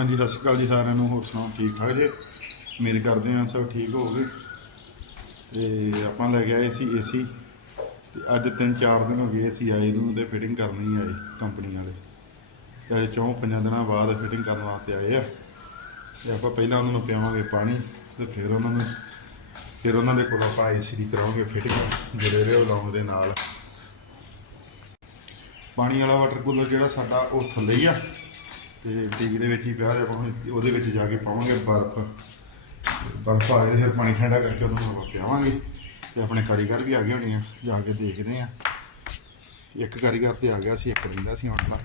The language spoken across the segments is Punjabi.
ਹਾਂਜੀ, ਸਤਿ ਸ਼੍ਰੀ ਅਕਾਲ ਜੀ ਸਾਰਿਆਂ ਨੂੰ, ਹੋਰ ਸੁਣਾਓ, ਠੀਕ ਠਾਕ ਜੀ? ਉਮੀਦ ਕਰਦੇ ਹਾਂ ਸਭ ਠੀਕ ਹੋਵੋਗੇ। ਤੇ ਆਪਾਂ ਲੈ ਕੇ ਆਏ ਸੀ ਏਸੀ ਤੇ ਅੱਜ ਤਿੰਨ ਚਾਰ ਦਿਨ ਹੋ ਗਏ ਏਸੀ ਆਏ ਨੂੰ ਤੇ ਫਿਟਿੰਗ ਕਰਨੀ ਆਏ ਕੰਪਨੀ ਵਾਲੇ। ਤੇ ਅੱਜ ਚੌਂ ਪੰਜਾਂ ਦਿਨਾਂ ਬਾਅਦ ਫਿਟਿੰਗ ਕਰਨ ਵਾਸਤੇ ਆਏ ਆ। ਤੇ ਆਪਾਂ ਪਹਿਲਾਂ ਉਹਨਾਂ ਨੂੰ ਪਿਆਵਾਂਗੇ ਪਾਣੀ, ਤੇ ਫਿਰ ਉਹਨਾਂ ਨੂੰ, ਫਿਰ ਉਹਨਾਂ ਦੇ ਕੋਲ ਆਪਾਂ ਏਸੀ ਦੀ ਕਰਾਵਾਂਗੇ ਫਿਟਿੰਗ ਜਰੇਰੇ ਲਾਉਣ ਦੇ ਨਾਲ। ਪਾਣੀ ਵਾਲਾ ਵਾਟਰ ਕੂਲਰ ਜਿਹੜਾ ਸਾਡਾ ਉਹ ਥੱਲੇ ਹੀ ਆ। ਤੇ ਟੀਵੀ ਦੇ ਵਿੱਚ ਹੀ ਪਿਆ ਤੇ ਆਪਾਂ ਹੁਣ ਉਹਦੇ ਵਿੱਚ ਜਾ ਕੇ ਪਾਵਾਂਗੇ ਬਰਫ਼। ਬਰਫ਼ ਆ ਗਈ ਫਿਰ ਪਾਣੀ ਠੰਡਾ ਕਰਕੇ ਉਹਨੂੰ ਆਪਾਂ ਪਿਆਵਾਂਗੇ ਤੇ ਆਪਣੇ ਕਾਰੀਗਰ ਵੀ ਆ ਗਏ ਹੋਣੇ ਆ, ਜਾ ਕੇ ਦੇਖਦੇ ਆ। ਇੱਕ ਕਾਰੀਗਰ ਤੇ ਆ ਗਿਆ ਸੀ, ਇੱਕ ਰਹਿੰਦਾ ਸੀ ਹੁਣ ਤਾਂ।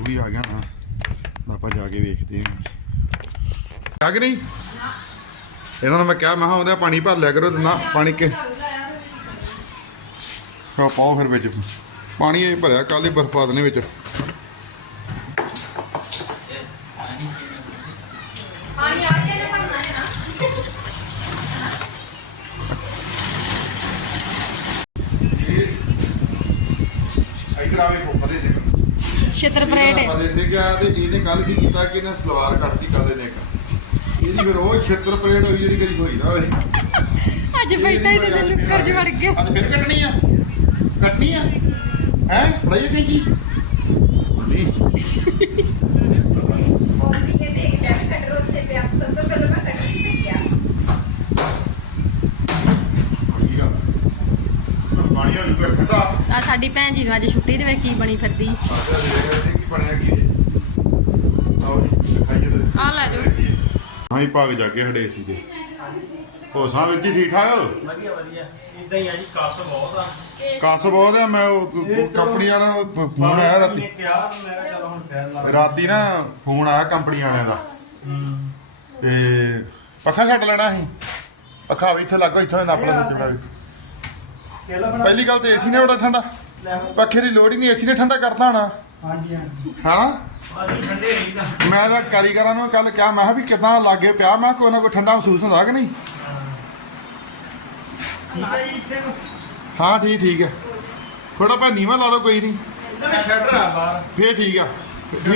ਉਹ ਵੀ ਆ ਗਿਆ ਨਾ ਆਪਾਂ ਜਾ ਕੇ ਵੇਖਦੇ ਆ। ਆ ਕਿ ਨਹੀਂ? ਇਹਨਾਂ ਨੂੰ ਮੈਂ ਕਿਹਾ ਮੈਂ ਕਿਹਾ ਆਉਂਦਾ ਪਾਣੀ ਭਰ ਲਿਆ ਕਰੋ ਤੇ ਨਾ ਪਾਣੀ ਕਿ ਪਾਓ ਫਿਰ ਵਿੱਚ। ਪਾਣੀ ਇਹ ਭਰਿਆ ਕੱਲ ਹੀ ਬਰਫ਼ ਪਾ ਦੇਣੇ ਵਿੱਚ। ਇਧਰ ਆਵੇ ਫੋਪਦੇ ਦੇ ਛਿੱਤਰ ਪਰੇਡ ਹੈ। ਪਦੇ ਸੀਗਾ ਤੇ ਇਹਨੇ ਕੱਲ ਕੀ ਕੀਤਾ ਕਿ ਇਹਨੇ ਸਲਵਾਰ ਕੱਟਦੀ ਕੱਲ ਨੇ ਇਹਦੀ ਫਿਰ ਉਹ ਛੇਤਰ ਪਰੇਡ ਹੋਈ ਜਿਹੜੀ ਕਦੀ ਹੋਈ ਨਾ ਹੋਵੇ। ਅੱਜ ਬੈਠਾ ਹੀ ਤੇ ਨੁੱਕਰ ਚ ਵੜ ਗਿਆ। ਅੱਜ ਫਿਰ ਕੱਟਣੀ ਆ? ਕੱਟਣੀ ਆ? ਹੈ? ਫੜਾਈ ਗਈ ਜੀ ਨਹੀਂ ਮੋਦੀ ਕੇ ਦੇਖ ਲੈ ਕਟਰ ਉੱਤੇ ਪਿਆ ਸਭ ਤੋਂ ਪਹਿਲਾਂ ਮੈਂ ਕਟਰ ਹੀ ਚੱਕਿਆ ਠੀਕ ਆ ਪਾਣੀ ਹੋਈ ਕੋਈ ਠੰਡਾ ਆ ਸਾਡੀ ਭੈਣ ਜੀ ਨੂੰ ਅੱਜ ਛੁੱਟੀ ਦੇ ਵਿੱਚ ਕੀ ਬਣੀ ਫਿਰਦੀ? ਜੀ ਆ ਲੈ ਜਾਓ। ਹਾਂ ਹੀ ਭਾਗ ਜਾ ਕੇ ਹੜੇ ਸੀਗੇ। ਹੋ ਸਾਂ ਵਿੱਚ ਜੀ ਠੀਕ ਠਾਕ ਵਧੀਆ ਵਧੀਆ। ਇਦਾਂ ਹੀ ਆ ਜੀ ਕਸ ਬਹੁਤ ਆ। ਕਸ ਬਹੁਤ ਆ ਮੈਂ ਉਹ ਕੰਪਨੀ ਵਾਲਾ ਫੋਨ ਆਇਆ ਰਾਤੀ। ਰਾਤੀ ਨਾ ਫੋਨ ਆਇਆ ਕੰਪਨੀ ਵਾਲਿਆਂ ਦਾ। ਤੇ ਪੱਖਾ ਛੱਡ ਲੈਣਾ ਸੀ। ਪੱਖਾ ਵੀ ਇੱਥੇ ਲੱਗੋ ਇੱਥੋਂ ਨੱਪ ਲੈ ਸੱਚ ਬੜਾ ਪਹਿਲੀ ਗੱਲ ਤੇ ਏਸੀ ਨੇ ਬੜਾ ਠੰਡਾ। ਪੱਖੇ ਦੀ ਲੋੜ ਹੀ ਨਹੀਂ ਏਸੀ ਨੇ ਠੰਡਾ ਕਰਤਾ ਹੋਣਾ। ਹਾਂਜੀ ਹਾਂਜੀ। ਹਾਂ? ਅਸੀਂ ਠੰਡੇ ਰਹੀਦਾ ਮੈਂ ਤਾਂ ਕਾਰੀਗਰਾਂ ਨੂੰ ਕੱਲ ਕਿਹਾ ਮੈਂ ਕਿਹਾ ਵੀ ਕਿਦਾਂ ਲਾਗੇ ਪਿਆ ਮੈਂ ਕਿਹਾ ਕੋਈ ਨਾ ਕੋਈ ਠੰਡਾ ਮਹਿਸੂਸ ਹੁੰਦਾ ਕਿ ਨਹੀਂ? ਹੈ। ਠੀਕ ਠੀਕ ਹੈ। ਥੋੜਾ ਭਾਈ ਨੀਵਾ ਲਾ ਲਓ ਕੋਈ ਨਹੀਂ। ਇੱਧਰ ਸ਼ਟਰ ਆ ਬਾਹਰ। ਫੇਰ ਠੀਕ ਆ।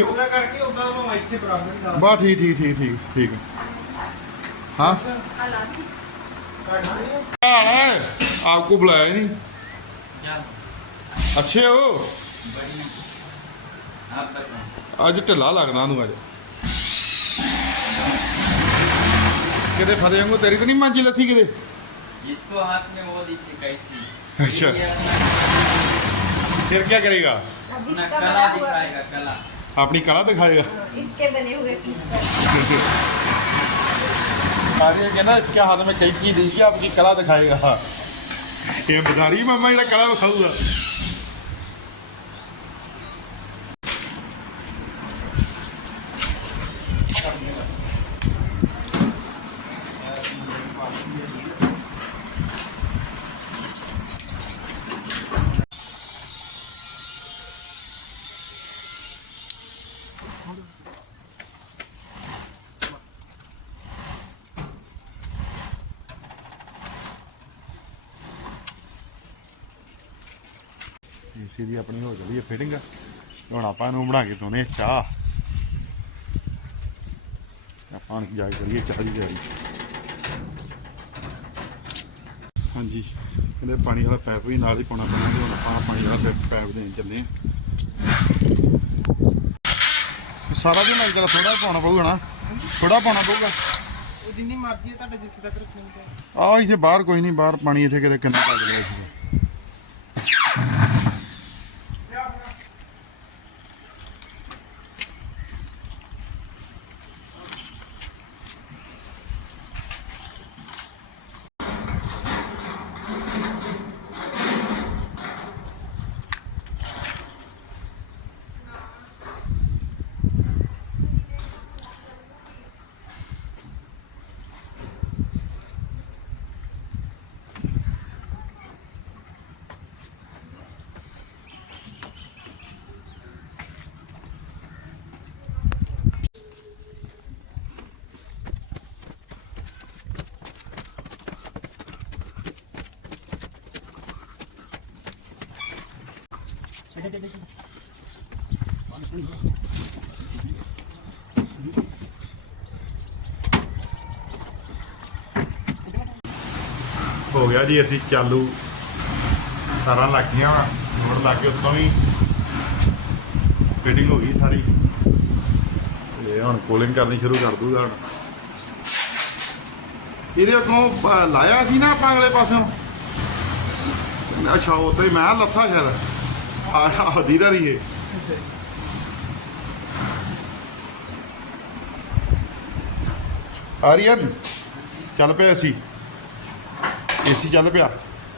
ਉਹਦਾ ਕਰਕੇ ਉਦਾਂ ਮੈਂ ਇੱਥੇ ਬਾ ਠੀਕ ਠੀਕ ਠੀਕ ਠੀਕ ਠੀਕ ਹੈ। है आपको बुलाया नहीं अच्छे हो ਅੱਜ ਢਿੱਲਾ ਲੱਗਦਾ ਤੂੰ ਅੱਜ ਕਿਤੇ ਫਤੇ ਵਾਂਗੂ ਤੇਰੀ ਤਾਂ ਨਹੀਂ ਮਾਂਜੀ ਲੱਥੀ ਕਿਤੇ इसको हाथ में वो दी शिकायत थी अच्छा। ये अपना ਫਿਰ ਕੀ ਕਰੇਗਾ अब अपना इसका कला बना हुआ दिखाएगा कला ਆਪਣੀ ਕਲਾ ਦਿਖਾਏਗਾ इसके बने हुए पीस कार्य के ना इसके हाथ में कई चीज दीजिए आपकी कला दिखाएगा ये बता रही मामा कला दिखाऊंगा ਏਸੀ ਦੀ ਆਪਣੀ ਹੋ ਗਈ ਹੈ ਫਿਟਿੰਗ ਹੁਣ ਆਪਾਂ ਇਹਨੂੰ ਬਣਾ ਕੇ ਆ ਚਾਹ। ਆਪਾਂ ਜਾ ਕੇ ਕਰੀਏ ਚਾਹ ਦੀ ਤਿਆਰੀ। ਹਾਂਜੀ ਕਹਿੰਦੇ ਪਾਣੀ ਵਾਲਾ ਪੈਪ ਵੀ ਨਾਲ ਹੀ ਪਾਉਣਾ ਪੈਣਾ ਹੁਣ ਆਪਾਂ ਪਾਣੀ ਵਾਲਾ ਪੈਪ- ਦੇਣ ਚੱਲੇ ਆ ਸਾਰਾ ਦਿਨ ਅੱਜ ਕੱਲ੍ਹ ਥੋੜਾ ਪਾਉਣਾ ਪਊਗਾ ਨਾ। ਥੋੜਾ ਪਾਉਣਾ ਪਊਗਾ। ਉਹ ਜਿੰਨੀ ਮਰਜ਼ੀ ਹੈ ਤੁਹਾਡੇ ਜਿੱਥੇ ਤੱਕ ਰੱਖਣੀ ਹੈ ਆ ਇੱਥੇ ਬਾਹਰ ਕੋਈ ਨਹੀਂ ਬਾਹਰ ਪਾਣੀ ਇੱਥੇ ਕਿਤੇ ਕਿੰਨਾ ਚੱਲ ਰਿਹਾ ਹੋ ਗਿਆ ਜੀ, ਅਸੀਂ ਚਾਲੂ। ਸਾਰਾ ਲੱਗ ਗਿਆ ਵਾ। ਲੱਗ ਕੇ ਉੱਤੋਂ ਵੀ। ਫਿਟਿੰਗ ਹੋ ਗਈ ਸਾਰੀ। ਇਹ ਹੁਣ ਕੋਲਿੰਗ ਕਰਨੀ ਸ਼ੁਰੂ ਕਰ ਦੂਗਾ ਹੁਣ। ਇਹਦੇ ਉਤੋਂ ਲਾਇਆ ਸੀ ਨਾ ਆਪਾਂ ਅਗਲੇ ਪਾਸਿਓਂ? ਅੱਛਾ ਉਹ ਤੇ ਮੈਂ ਲੱਥਾ ਸ਼ਾਇਦ। ਆ ਆ ਦੀਦਾ ਨਹੀਂ ਇਹ ਆਰੀਅਨ ਚੱਲ ਪਿਆ ਅਸੀਂ ਏਸੀ ਚੱਲ ਪਿਆ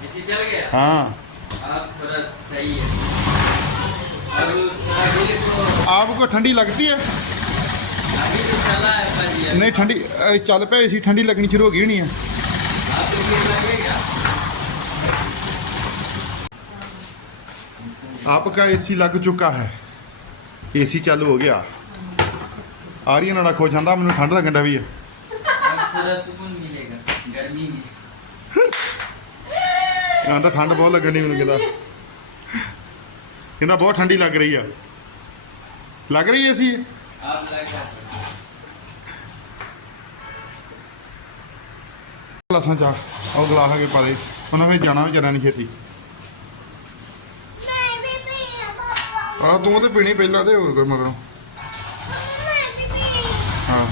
इसी चल गया ਹਾਂ अब थोड़ा सही है अब थोड़ा गिरे तो ਆਪ ਕੋ ਠੰਡੀ ਲੱਗਦੀ ਹੈ अभी तो चला है पर ये ਨਹੀਂ ਠੰਡੀ ਇਹ ਚੱਲ ਪਿਆ ਏਸੀ ਠੰਡੀ ਲੱਗਣੀ ਸ਼ੁਰੂ ਹੋ ਗਈ ਹੋਣੀ ਆ आपको फिर लगेगा आपका एसी लग चुका है एसी चालू हो गया ਆਰੀਅਨ ਨਾਲ ਖੁਸ਼ ਜਾਂਦਾ ਮੈਨੂੰ ਠੰਡ ਲੱਗਣ ਦਾ ਵੀ ਆ अब थोड़ा सुकून मिलेगा गर्मी में ਕਹਿੰਦਾ ਠੰਡ ਬਹੁਤ ਲੱਗਣ ਦੀ ਮੈਨੂੰ ਕਹਿੰਦਾ ਕਹਿੰਦਾ ਬਹੁਤ ਠੰਡੀ ਲੱਗ ਰਹੀ ਆ ਲੱਗ ਰਹੀ ਏਸੀ आप लगा ਗਲਾਸਾਂ ਚਾ ਉਹ ਗਲਾਸ ਆ ਕੇ ਪਾ ਦੇ ਉਹਨਾਂ ਨੇ ਜਾਣਾ ਵਿਚਾਰਿਆਂ ਨਹੀਂ ਛੇਤੀ ਆ ਤੂੰ ਤੇ ਪੀਣੀ ਪਹਿਲਾਂ ਤੇ ਹੋਰ ਕੋਈ ਮਗਰੋਂ। ਹਾਂ।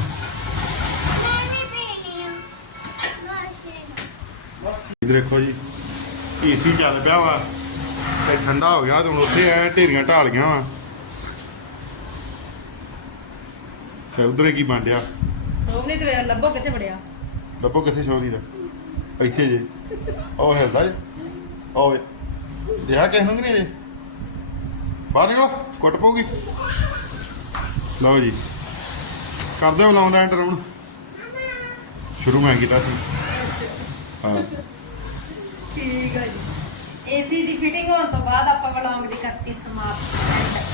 ਆ ਇਧਰ ਦੇਖੋ ਜੀ ਏਸੀ ਚੱਲ ਪਿਆ ਵਾ ਤੇ ਠੰਡਾ ਹੋ ਗਿਆ ਤੇ ਹੁਣ ਉੱਥੇ ਐ ਢੇਰੀਆਂ ਢਾਲੀਆਂ ਵਾ। ਤੇ ਉਧਰੇ ਕੀ ਬਣ ਡਿਆ ਉਹਨੇ ਤੇ ਲੱਭੋ ਕਿੱਥੇ ਵੜਿਆ। ਲੱਭੋ ਕਿੱਥੇ ਸ਼ੌਰੀ ਦਾ? ਇੱਥੇ ਜੇ। ਉਹ ਹਿਲਦਾ ਜੇ। ਓਏ ਦਿਆ ਕਿਸ ਨੂੰ ਕਿ ਨਹੀਂ ਜੇ? ਬਾਹਰ ਨਿਕਲੋ, ਕੁੱਟ ਪਊਗੀ। ਲਓ ਜੀ। ਕਰ ਦਿਓ ਲਾਉਂਦਾ ਐਂਟਰ ਹੁਣ। ਸ਼ੁਰੂ ਮੈਂ ਕੀਤਾ ਸੀ। ਹਾਂ। ਠੀਕ ਹੈ ਜੀ। ਏਸੀ ਦੀ ਫਿਟਿੰਗ ਹੋਣ ਤੋਂ ਬਾਅਦ ਆਪਾਂ ਵਲੌਗ ਦੀ ਕਰਤੀ ਸਮਾਪਤ।